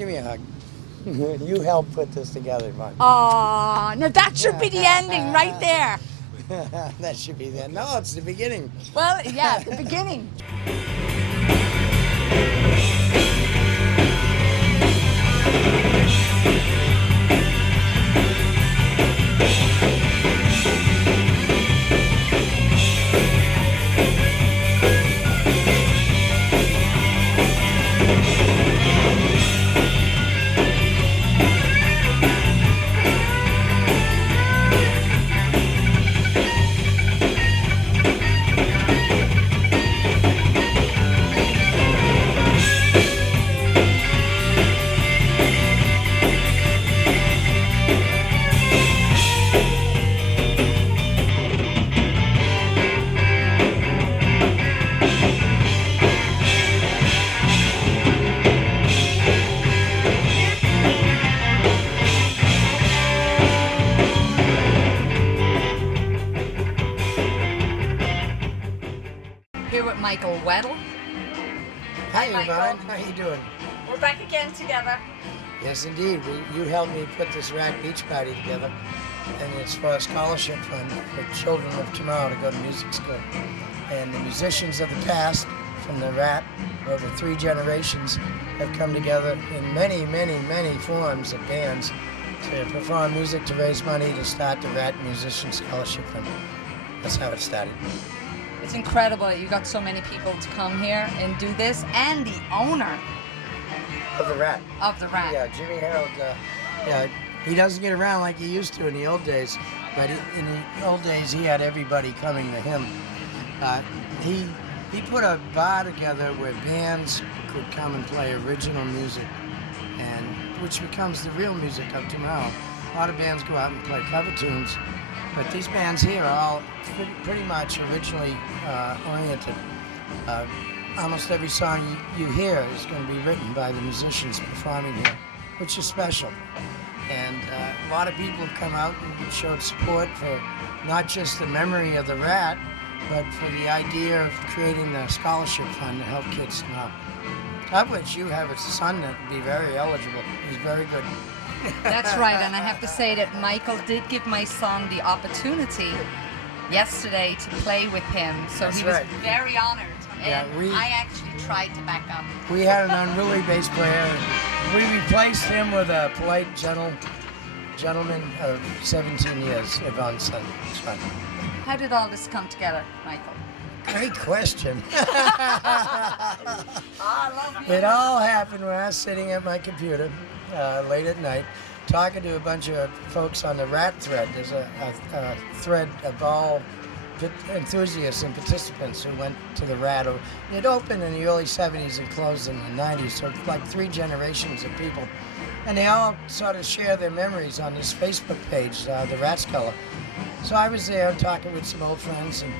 Give me a hug. You helped put this together, Mark. Oh, no, that should be the ending right there. That should be the end. No, it's the beginning. Well, yeah, the beginning. Here with Michael Weddle. Hi, Michael. Yvonne. How you doing? We're back again together. Yes, indeed. You helped me put this Rat Beach Party together, and it's for a scholarship fund for children of tomorrow to go to music school. And the musicians of the past, from the Rat, for over 3 generations, have come together in many, many, many forms of bands to perform music to raise money to start the Rat Musician Scholarship Fund. That's how it started. It's incredible that you got so many people to come here and do this, and the owner Of the Rat. of the Rat. Yeah, Jimmy Harold, he doesn't get around like he used to in the old days, but in the old days he had everybody coming to him. He put a bar together where bands could come and play original music, and which becomes the real music of tomorrow. A lot of bands go out and play cover tunes, but these bands here are all pretty much originally oriented. Almost every song you hear is going to be written by the musicians performing here, which is special. And a lot of people have come out and showed support for not just the memory of the Rat, but for the idea of creating a scholarship fund to help kids tomorrow. Of which you have a son that would be very eligible. He's very good. That's right, and I have to say that Michael did give my son the opportunity yesterday to play with him, so That's he was right. very honored. Yeah, And I actually tried to back up. We had an unruly bass player. And we replaced him with a polite, gentleman of 17 years, Yvonne's son. It's fun. How did all this come together, Michael? Great question. I love you. It all happened when I was sitting at my computer late at night talking to a bunch of folks on the Rat thread. There's a thread of all enthusiasts and participants who went to the Rat. It opened in the early 70s and closed in the 90s, so it's like 3 generations of people. And they all sort of share their memories on this Facebook page, the Rat Scholar. So I was there talking with some old friends, and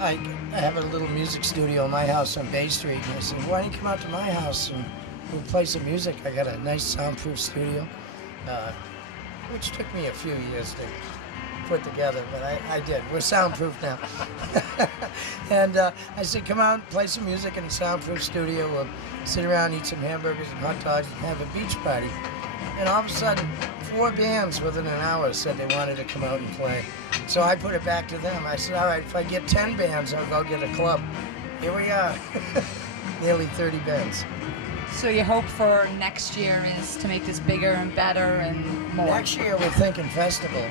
I have a little music studio in my house on Bay Street. And I said, why don't you come out to my house and we'll play some music? I got a nice soundproof studio, which took me a few years to put together, but I did. We're soundproof now. And I said, come out and play some music in a soundproof studio. We'll sit around, eat some hamburgers and hot dogs, and have a beach party. And all of a sudden, 4 bands within an hour said they wanted to come out and play. So I put it back to them. I said, all right, if I get 10 bands, I'll go get a club. Here we are, nearly 30 bands. So your hope for next year is to make this bigger and better and more? Next year we're thinking festival.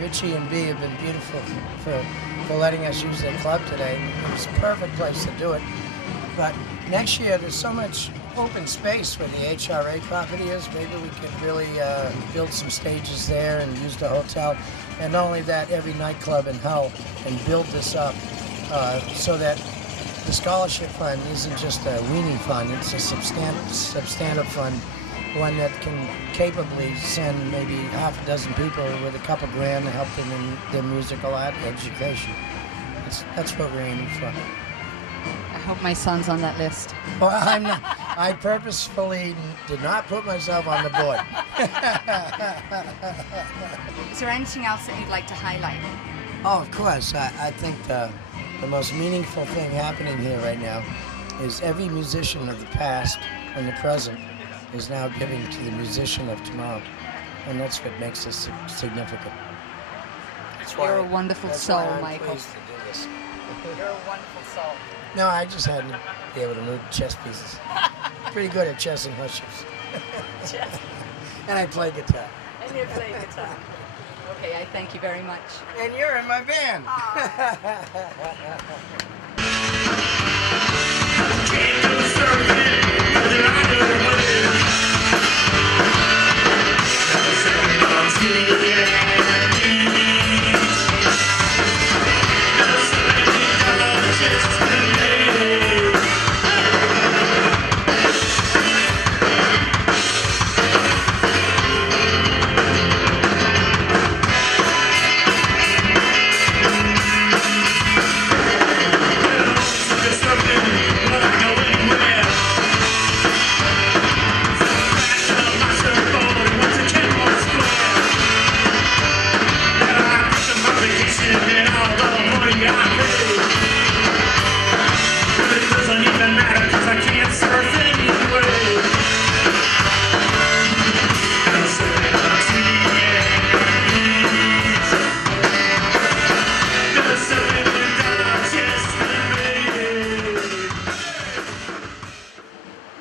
Richie and B have been beautiful for letting us use their club today. It was a perfect place to do it. But next year there's so much open space where the HRA property is. Maybe we could really build some stages there and use the hotel. And not only that, every nightclub in Hull, and build this up so that the scholarship fund isn't just a weenie fund, it's a substantive fund, one that can capably send maybe half a dozen people with a couple grand to help them in their musical art education. That's what we're aiming for. I hope my son's on that list. Well, I'm not, I purposefully did not put myself on the board. Is there anything else that you'd like to highlight? Oh, of course. I think the most meaningful thing happening here right now is every musician of the past and the present is now giving to the musician of tomorrow. And that's what makes this significant. You're a wonderful That's soul, why I'm Michael. pleased to do this. You're a wonderful soul. No, I just had to be able to move chess pieces. Pretty good at chess and horseshoes. And I play guitar. And you play guitar. Okay, I thank you very much. And you're in my band.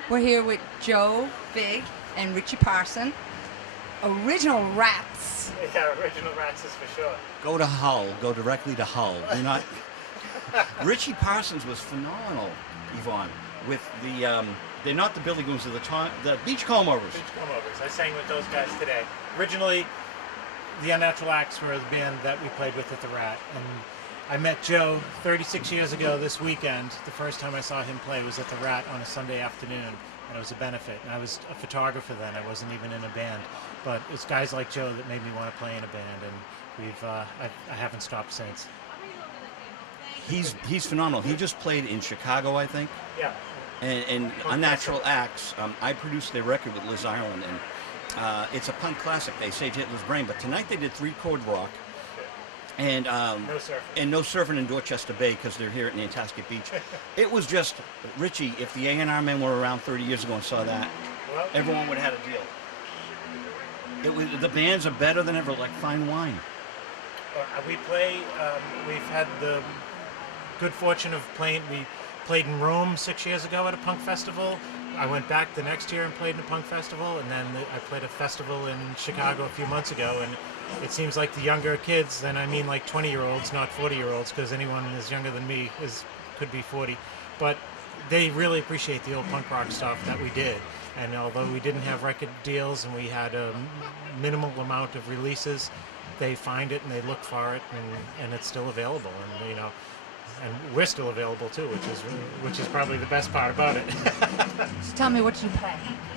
We're here with Joe, Big, and Richie Parson. Original Rats. Yeah, original Rats is for sure. Go to Hull. Go directly to Hull. Do not. Richie Parsons was phenomenal, Yvonne. With the, they're not the Billy Goons, they're the Beachcombers. Beachcombers. I sang with those guys today. Originally, the Unnatural Acts were the band that we played with at the Rat, and I met Joe 36 years ago this weekend. The first time I saw him play was at the Rat on a Sunday afternoon, and it was a benefit. And I was a photographer then. I wasn't even in a band, but it's guys like Joe that made me want to play in a band, and we've I haven't stopped since. He's phenomenal. He just played in Chicago, I think. Yeah. And Unnatural Acts. I produced their record with Liz Ireland, and it's a punk classic. They say Hitler's Brain, but tonight they did 3-chord rock. And no surfing in Dorchester Bay because they're here at Nantasket Beach. It was just, Richie, if the A&R men were around 30 years ago and saw that, Well, everyone would have had a deal. It was, the bands are better than ever, like fine wine. we play. We've had the good fortune of playing. We played in Rome 6 years ago at a punk festival. I went back the next year and played in a punk festival, and then I played a festival in Chicago a few months ago. And it seems like the younger kids, and I mean like 20-year-olds, not 40-year-olds, because anyone is younger than me could be 40, but they really appreciate the old punk rock stuff that we did. And although we didn't have record deals and we had a minimal amount of releases, they find it and they look for it, and it's still available. And and we're still available too, which is probably the best part about it. So tell me, what do you play?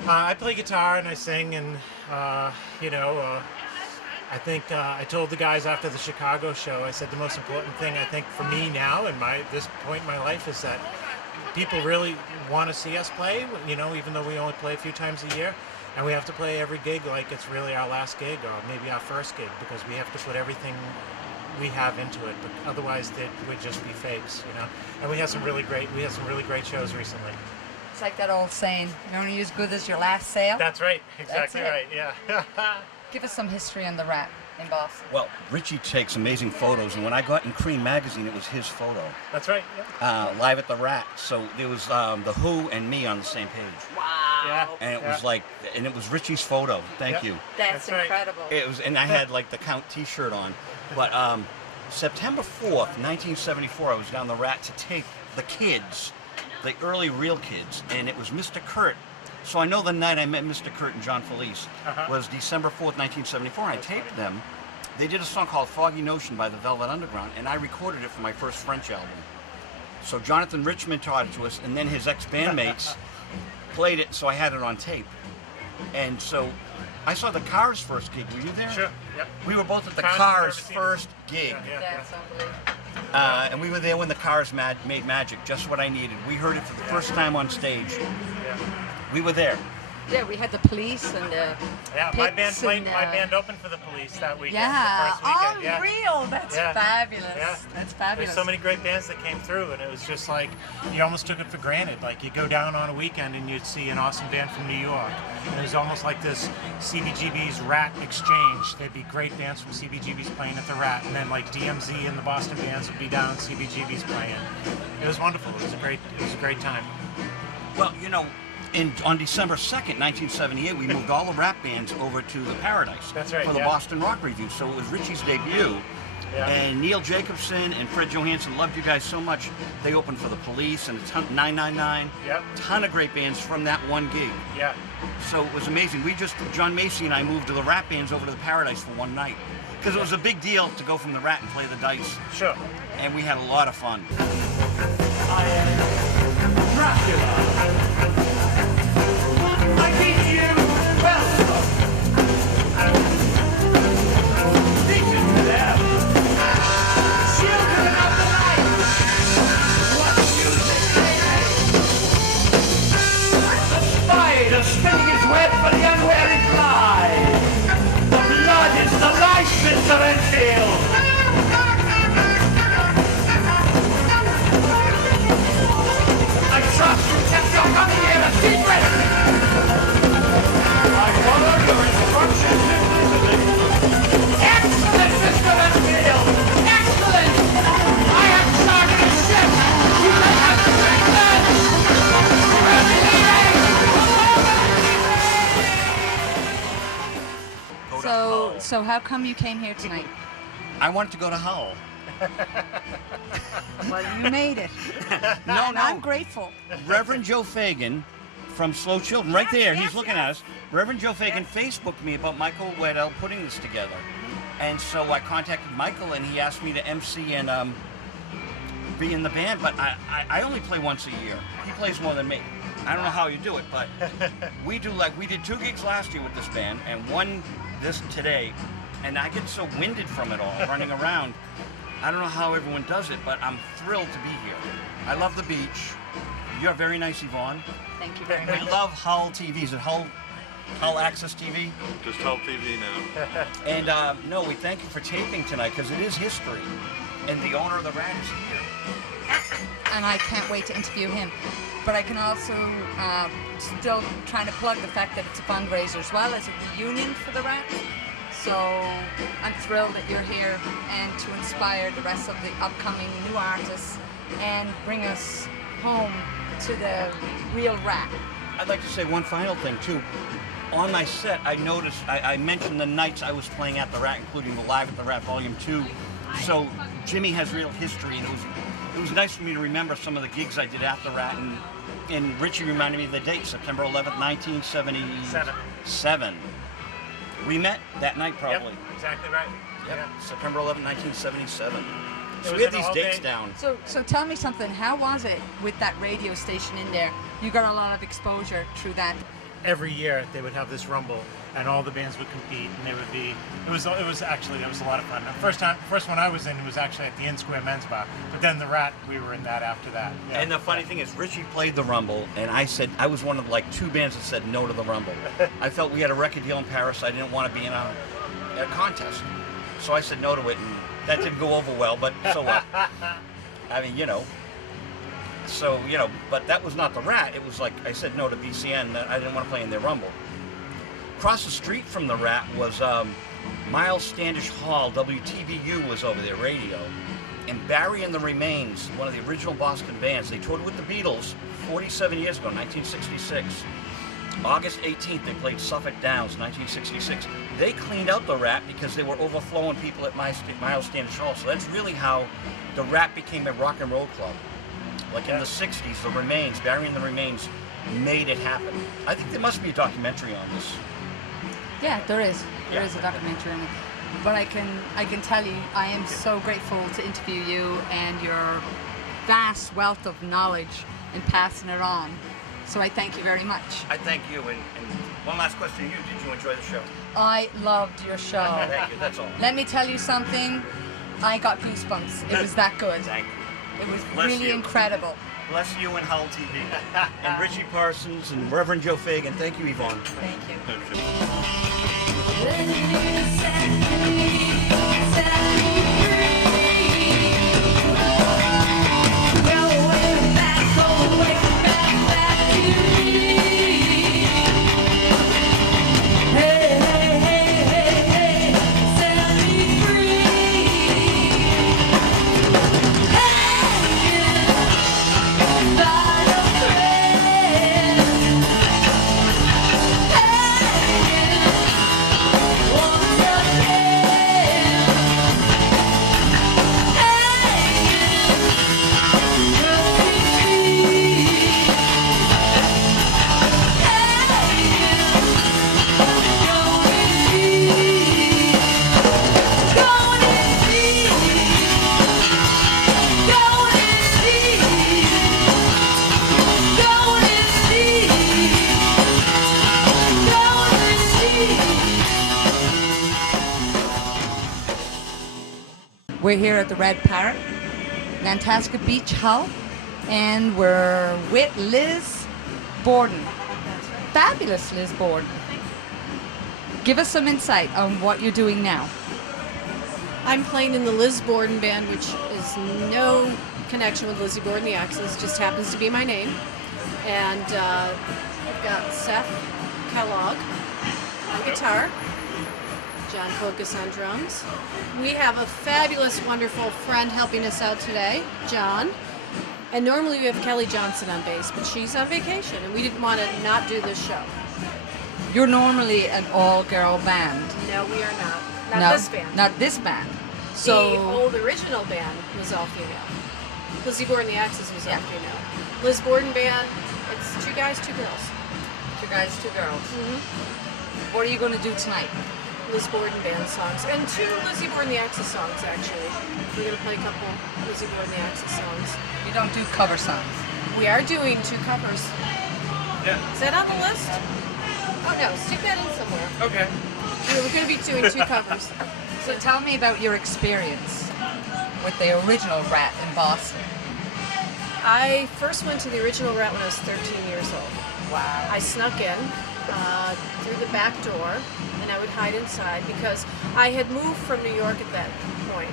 I play guitar and I sing, and I think I told the guys after the Chicago show, I said the most important thing I think for me now and this point in my life is that people really want to see us play, even though we only play a few times a year, and we have to play every gig like it's really our last gig or maybe our first gig, because we have to put everything we have into it, but otherwise it would just be fakes, And we had some really great shows recently. It's like that old saying, you're only as good as your last sale. That's right, exactly That's right, yeah. Give us some history on the Rat in Boston. Well, Richie takes amazing photos, and when I got in Cream magazine, it was his photo. That's right, yeah. Live at the Rat. So there was the Who and me on the same page. Wow. Yeah. And it was like, and it was Richie's photo. Thank Yep. you. That's right. incredible. It was, and I had like the Count T-shirt on. But September 4th, 1974, I was down the Rat to tape the kids, the early real kids, and it was Mr. Kurt. So I know the night I met Mr. Kurt and John Felice was December 4th, 1974, and I taped them. They did a song called Foggy Notion by the Velvet Underground, and I recorded it for my first French album. So Jonathan Richman taught it to us, and then his ex-bandmates played it, so I had it on tape. And so I saw the Cars' first gig. Were you there? Sure, yep. We were both at the Cars' Cars' first first gig. That's unbelievable. And we were there when the Cars made magic, just what I needed. We heard it for the first time on stage. Yeah. We were there. Yeah, we had the police and the Yeah, my band Pits played. and, My band opened for the Police that weekend. yeah, the first weekend. unreal. That's Yeah. fabulous. Yeah. That's fabulous. There's so many great bands that came through, and it was just like you almost took it for granted. Like you go down on a weekend and you'd see an awesome band from New York, and it was almost like this CBGB's Rat exchange. There'd be great bands from CBGB's playing at the Rat, and then like DMZ and the Boston bands would be down, CBGB's playing. It was wonderful. It was a great time. Well, you know, on December 2nd, 1978, we moved all the rap bands over to the Paradise. That's right, For the yeah. Boston Rock Review. So it was Richie's debut. Yeah. And Neil Jacobson and Fred Johansson loved you guys so much. They opened for the Police and 999. Yep. Ton of great bands from that one gig. Yeah. So it was amazing. John Macy and I moved the rap bands over to the Paradise for one night. Because it was a big deal to go from the Rat and play the Dice. Sure. And we had a lot of fun. I am Dracula. I bid you welcome. Listen to them. Children of the night. What music they make. The spider spinning its web for the unwary fly. The blood is the life, Mr. Enfield. I trust you kept your coming here a secret! I follow your instructions implicitly. Excellent, Mr. Enfield! Excellent! I have started a ship! You can have to take that! So how come you came here tonight? I wanted to go to Hull. Well, you made it. No, And I'm grateful. Reverend Joe Fagan from Slow Children, right there, he's looking at us. Reverend Joe Fagan Facebooked me about Michael Weddell putting this together. And so I contacted Michael and he asked me to MC and be in the band, but I only play once a year. He plays more than me. I don't know how you do it, but we did 2 gigs last year with this band and one this today, and I get so winded from it all, running around. I don't know how everyone does it, but I'm thrilled to be here. I love the beach. You're very nice, Yvonne. Thank you very We much. love Hull TV. Is it Hull Access TV? Just Hull TV now. And no, we thank you for taping tonight because it is history. And the owner of the Rat is here. And I can't wait to interview him. But I can also still trying to plug the fact that it's a fundraiser as well as a reunion for the Rat. So I'm thrilled that you're here and to inspire the rest of the upcoming new artists and bring us home to the real Rat. I'd like to say one final thing too. On my set, I noticed, I mentioned the nights I was playing at the Rat, including the Live at the Rat Volume 2. So Jimmy has real history, and it was nice for me to remember some of the gigs I did at the Rat, and Richie reminded me of the date, September 11th, 1977. We met that night probably. Yep, exactly right. Yep. Yeah. September 11th, 1977. So was we have an these all-day- dates down. So tell me something, how was it with that radio station in there? You got a lot of exposure through that. Every year they would have this rumble, and all the bands would compete, and it was a lot of fun. The first one I was in was actually at the In Square Men's Bar, but then the Rat, we were in that after that. Yeah. And the funny thing is, Richie played the Rumble, and I said I was one of like 2 bands that said no to the Rumble. I felt we had a record deal in Paris. I didn't want to be in a contest, so I said no to it, and that didn't go over well. But so what? I mean, you know. So you know, but that was not the Rat. It was like I said no to BCN. I didn't want to play in their Rumble. Across the street from the Rat was Miles Standish Hall. WTBU was over there, radio. And Barry and the Remains, one of the original Boston bands, they toured with the Beatles 47 years ago, 1966. August 18th, they played Suffolk Downs, 1966. They cleaned out the Rat because they were overflowing people at Miles Standish Hall. So that's really how the Rat became a rock and roll club. Like in the 60s, the Remains, Barry and the Remains, made it happen. I think there must be a documentary on this. Yeah, there is. There is a documentary on it. But I can tell you, I am so grateful to interview you and your vast wealth of knowledge in passing it on. So I thank you very much. I thank you. And one last question to you. Did you enjoy the show? I loved your show. Thank you. That's all. Let me tell you something. I got goosebumps. It was that good. Thank you. It was Bless really you. incredible. Bless you and Hull TV. And Richie Parsons and Reverend Joe Fagan. Thank you, Yvonne. Thank you. We're here at the Red Parrot, Nantasket Beach, Hull, and we're with Liz Borden. Fabulous Liz Borden. Give us some insight on what you're doing now. I'm playing in the Liz Borden band, which is no connection with Lizzie Borden, the Axes, just happens to be my name. And I've got Seth Kellogg on guitar, John Kokas on drums. We have a fabulous, wonderful friend helping us out today, John. And normally we have Kelly Johnson on bass, but she's on vacation, and we didn't want to not do this show. You're normally an all-girl band. No, we are not. Not No, this band. Not this band. The So, old original band was all female. Lizzie Borden, the Axes was all Yeah. female. Liz Borden band, it's 2 guys, 2 girls. 2 guys, 2 girls. What are you going to do tonight? Liz Borden band songs, and 2 Lizzie Borden, the Axes songs, actually. We're going to play a couple Lizzie Borden, the Axes songs. You don't do cover songs. We are doing 2 covers. Yeah. Is that on the list? Oh no, stick that in somewhere. Okay. We're going to be doing 2 covers. So tell me about your experience with the original Rat in Boston. I first went to the original Rat when I was 13 years old. Wow. I snuck in through the back door, and I would hide inside because I had moved from New York at that point,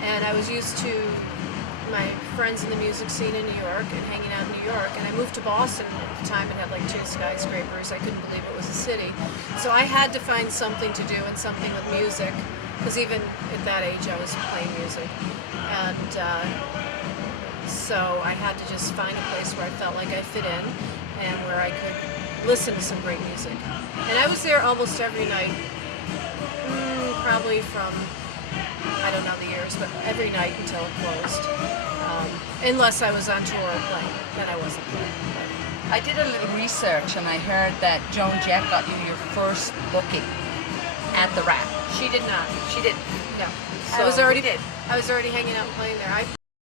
and I was used to my friends in the music scene in New York and hanging out in New York. And I moved to Boston at the time. It had like 2 skyscrapers. I couldn't believe it was a city. So I had to find something to do and something with music, because even at that age I was playing music. And so I had to just find a place where I felt like I fit in and where I could listen to some great music. And I was there almost every night, probably from, I don't know the years, but every night until it closed. Unless I was on tour or playing, then I wasn't playing. I did a little research and I heard that Joan Jett got you your first booking at the Rat. She did not. She did. No. So I was already who did? I was already hanging out and playing there.